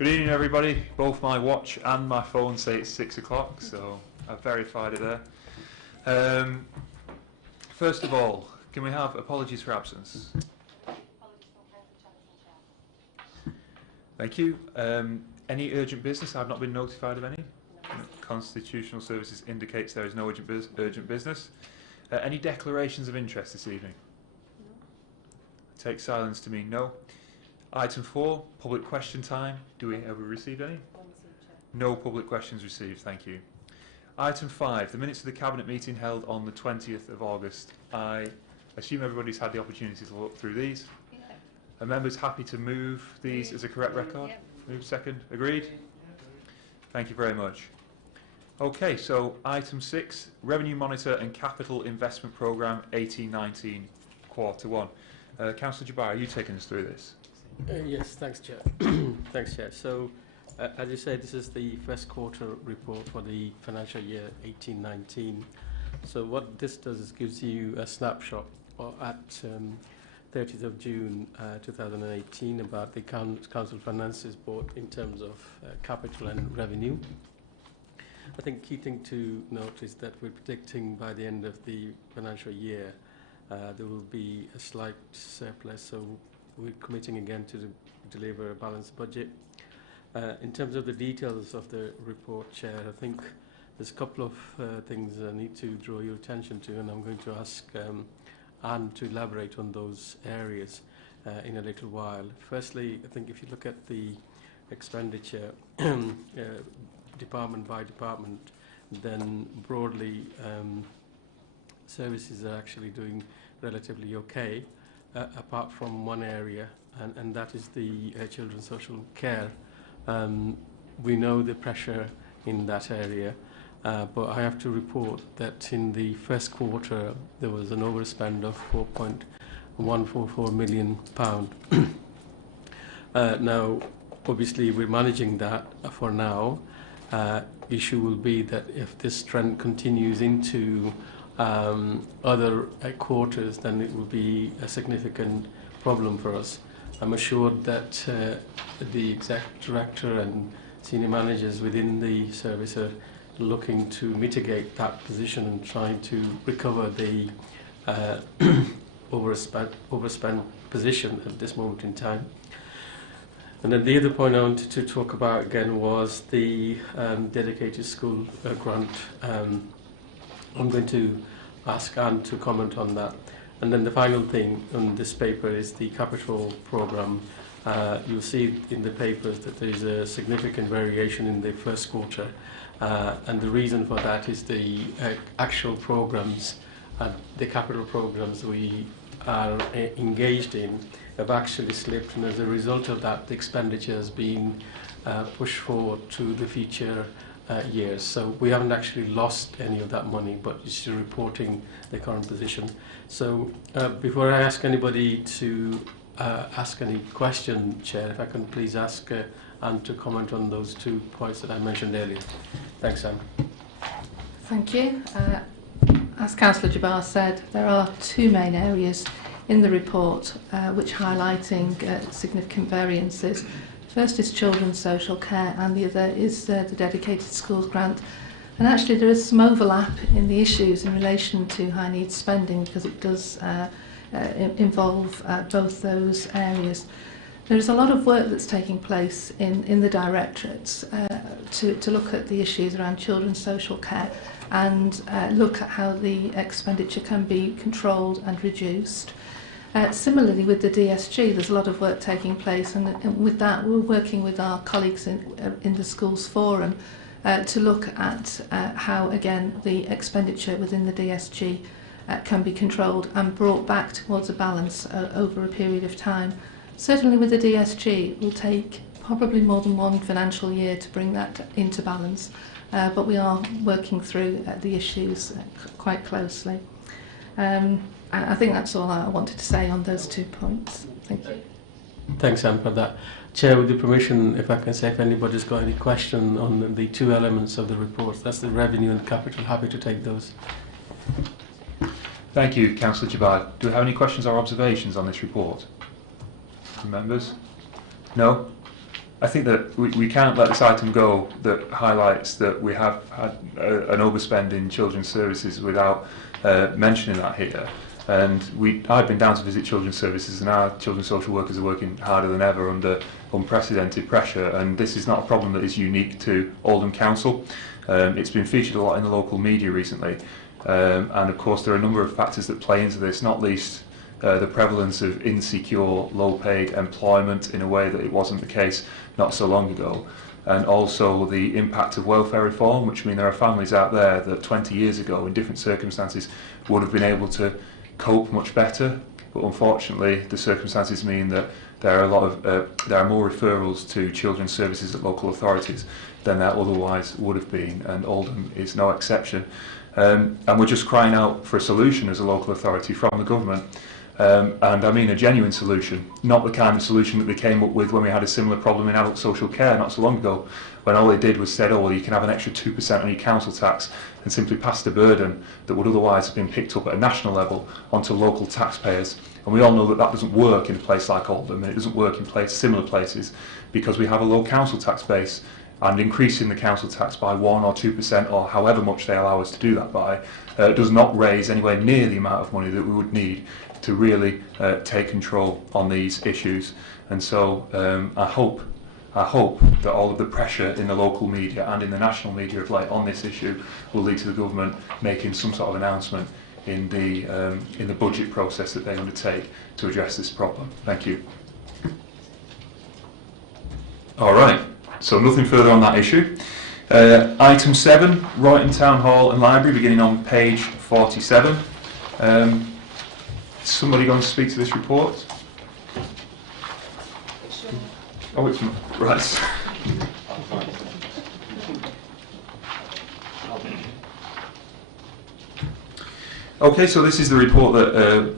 Good evening, everybody. Both my watch and my phone say it's 6 o'clock, so I've verified it there. First of all, can we have apologies for absence? Thank you. Any urgent business? I've not been notified of any. No. Constitutional Services indicates there is no urgent business. Any declarations of interest this evening? No. Take silence to mean no. Item 4, public question time. Have we received any? No public questions received, thank you. Item 5, the minutes of the Cabinet meeting held on the 20th of August. I assume everybody's had the opportunity to look through these. Yeah. Are members happy to move these as a correct record? Yeah. Move second. Agreed? Yeah. Thank you very much. Okay, so item 6, Revenue Monitor and Capital Investment Programme 18-19, Quarter 1. Councillor Jabbar, are you taking us through this? Yes, thanks, Chair. Thanks, Chair. So, as you say, this is the first quarter report for the financial year 18-19. So what this does is gives you a snapshot at 30th of June 2018 about the Council Finances Board in terms of capital and revenue. I think key thing to note is that we're predicting by the end of the financial year there will be a slight surplus, so we're committing again to deliver a balanced budget. In terms of the details of the report, Chair, I think there's a couple of things I need to draw your attention to, and I'm going to ask Anne to elaborate on those areas in a little while. Firstly, I think if you look at the expenditure department by department, then broadly services are actually doing relatively okay. Apart from one area, and that is the children's social care. We know the pressure in that area, but I have to report that in the first quarter there was an overspend of £4.144 million. Now, obviously we're managing that for now. Issue will be that if this trend continues into other quarters, then it will be a significant problem for us. I'm assured that the exec director and senior managers within the service are looking to mitigate that position and trying to recover the overspent position at this moment in time. And then the other point I wanted to talk about again was the dedicated school grant. I'm going to ask Anne to comment on that. And then the final thing on this paper is the capital programme. You'll see in the papers that there is a significant variation in the first quarter, and the reason for that is the actual programmes, the capital programmes we are engaged in have actually slipped, and as a result of that the expenditure has been pushed forward to the future years. So we haven't actually lost any of that money, but it's reporting the current position. So before I ask anybody to ask any question, Chair, if I can please ask Anne to comment on those 2 points that I mentioned earlier. Thanks, Anne. Thank you. As Councillor Jabbar said, there are 2 main areas in the report which highlighting significant variances. First is children's social care, and the other is the dedicated schools grant. And actually there is some overlap in the issues in relation to high needs spending, because it does involve both those areas. There is a lot of work that's taking place in the directorates to look at the issues around children's social care and look at how the expenditure can be controlled and reduced. Similarly with the DSG, there's a lot of work taking place, and with that we're working with our colleagues in the Schools Forum to look at how, again, the expenditure within the DSG can be controlled and brought back towards a balance over a period of time. Certainly with the DSG, it will take probably more than 1 financial year to bring that into balance, but we are working through the issues quite closely. I think that's all I wanted to say on those 2 points. Thank you. Thanks, Anne, for that. Chair, with your permission, if I can say, if anybody's got any question on the 2 elements of the report, that's the revenue and capital, happy to take those. Thank you, Councillor Jabbar. Do we have any questions or observations on this report from members? No? I think that we can't let this item go that highlights that we have had an overspend in children's services without mentioning that here. And I've been down to visit children's services, and our children's social workers are working harder than ever under unprecedented pressure, and this is not a problem that is unique to Oldham Council. It's been featured a lot in the local media recently, and of course there are a number of factors that play into this, not least the prevalence of insecure, low-paid employment in a way that it wasn't the case not so long ago, and also the impact of welfare reform, which mean there are families out there that 20 years ago in different circumstances would have been able to cope much better, but unfortunately the circumstances mean that there are more referrals to children's services at local authorities than there otherwise would have been, and Oldham is no exception. And we're just crying out for a solution as a local authority from the government. And I mean a genuine solution, not the kind of solution that they came up with when we had a similar problem in adult social care not so long ago, when all they did was said, oh, well, you can have an extra 2% on your council tax, and simply passed a burden that would otherwise have been picked up at a national level onto local taxpayers. And we all know that that doesn't work in a place like Oldham, and it doesn't work in similar places, because we have a low council tax base, and increasing the council tax by 1 or 2%, or however much they allow us to do that by, does not raise anywhere near the amount of money that we would need to really take control on these issues. And so I hope that all of the pressure in the local media and in the national media of late on this issue will lead to the government making some sort of announcement in the budget process that they undertake to address this problem. Thank you. All right, so nothing further on that issue. Item 7, Royton Town Hall and Library, beginning on page 47. Is somebody going to speak to this report? Sure. Oh, it's not. Right. Okay, so this is the report that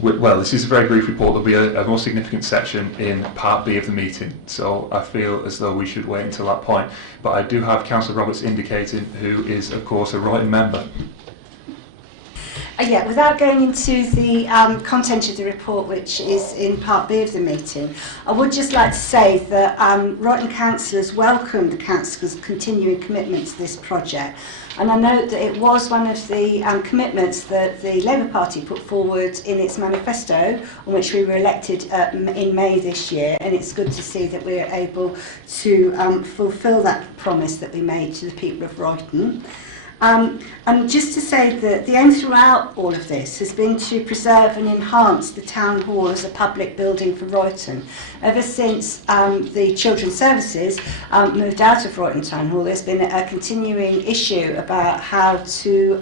well, this is a very brief report. There'll be a more significant section in Part B of the meeting, so I feel as though we should wait until that point. But I do have Councillor Roberts indicating, who is, of course, a Royton member. Yeah, without going into the content of the report, which is in Part B of the meeting, I would just like to say that Royton councillors welcome the council's continuing commitment to this project. And I note that it was one of the commitments that the Labour Party put forward in its manifesto, on which we were elected in May this year, and it's good to see that we are able to fulfil that promise that we made to the people of Royton. And just to say that the aim throughout all of this has been to preserve and enhance the Town Hall as a public building for Royton. Ever since the Children's Services moved out of Royton Town Hall, there's been a continuing issue about how to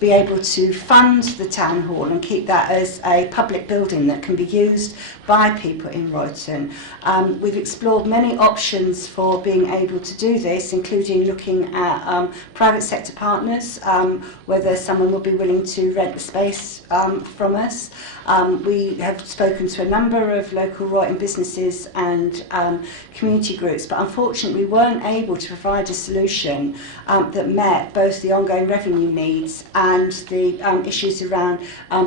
be able to fund the Town Hall and keep that as a public building that can be used by people in Royton. We've explored many options for being able to do this, including looking at private sector partners, whether someone will be willing to rent the space from us. We have spoken to a number of local Royton businesses and community groups, but unfortunately we weren't able to provide a solution that met both the ongoing revenue needs and the issues around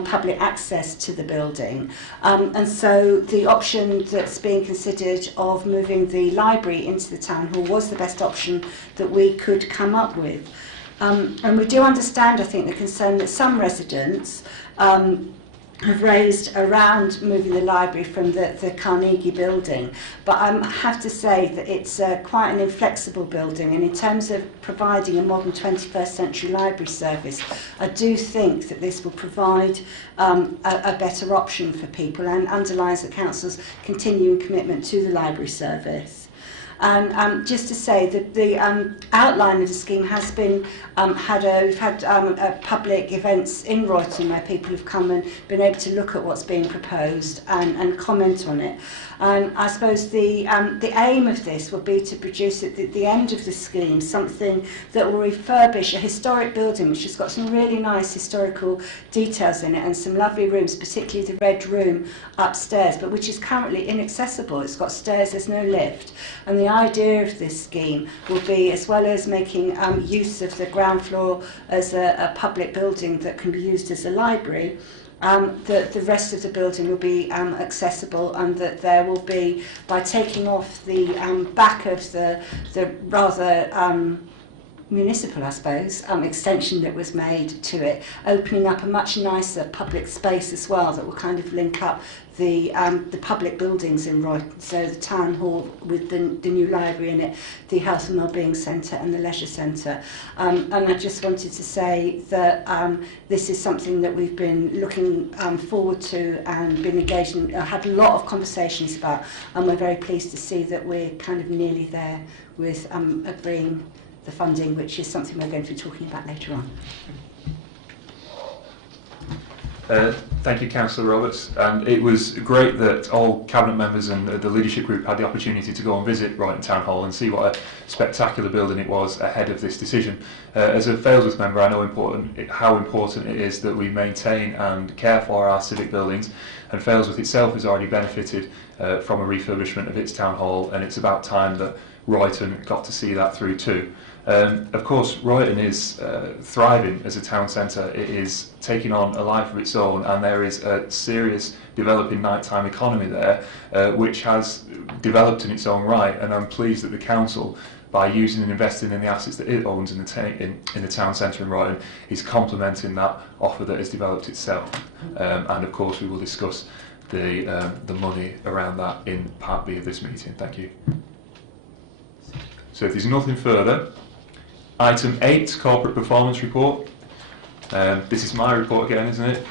public access to the building. And so the option that's being considered of moving the library into the Town Hall was the best option that we could come up with. And we do understand, I think, the concern that some residents have raised around moving the library from the Carnegie building, but I have to say that it's quite an inflexible building, and in terms of providing a modern 21st century library service, I do think that this will provide a better option for people and underlines the Council's continuing commitment to the library service. And just to say that the outline of the scheme has been we've had public events in Royton where people have come and been able to look at what's being proposed and comment on it. And I suppose the aim of this will be to produce at the end of the scheme something that will refurbish a historic building which has got some really nice historical details in it and some lovely rooms, particularly the Red Room upstairs, but which is currently inaccessible. It's got stairs, there's no lift. And the idea of this scheme will be, as well as making use of the ground floor as a public building that can be used as a library, that the rest of the building will be accessible, and that there will be, by taking off the back of the rather municipal, I suppose, extension that was made to it, opening up a much nicer public space as well that will kind of link up the public buildings in Royton, so the town hall with the new library in it, the health and wellbeing centre and the leisure centre. And I just wanted to say that this is something that we've been looking forward to and been engaged in, had a lot of conversations about, and we're very pleased to see that we're kind of nearly there with agreeing the funding, which is something we're going to be talking about later on. Thank you, Councillor Roberts. And it was great that all Cabinet members and the leadership group had the opportunity to go and visit Royton Town Hall and see what a spectacular building it was ahead of this decision. As a Failsworth member, I know how important it is that we maintain and care for our civic buildings, and Failsworth itself has already benefited from a refurbishment of its town hall, and it's about time that Royton got to see that through too. Of course, Royton is thriving as a town centre. It is taking on a life of its own, and there is a serious developing nighttime economy there, which has developed in its own right. And I'm pleased that the council, by using and investing in the assets that it owns in the town centre in Royton, is complementing that offer that has developed itself. And of course, we will discuss the money around that in Part B of this meeting. Thank you. So if there's nothing further, Item 8, Corporate Performance Report. This is my report again, isn't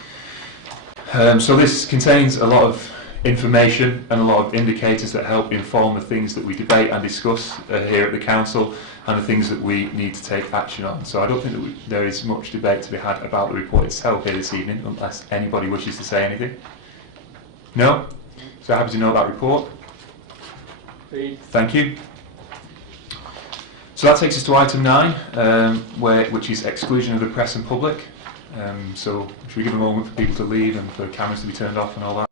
it? So this contains a lot of information and a lot of indicators that help inform the things that we debate and discuss here at the Council, and the things that we need to take action on. So I don't think that there is much debate to be had about the report itself here this evening, unless anybody wishes to say anything. No? So happy to know that report. Thank you. So that takes us to item 9, which is exclusion of the press and public. So should we give a moment for people to leave and for cameras to be turned off and all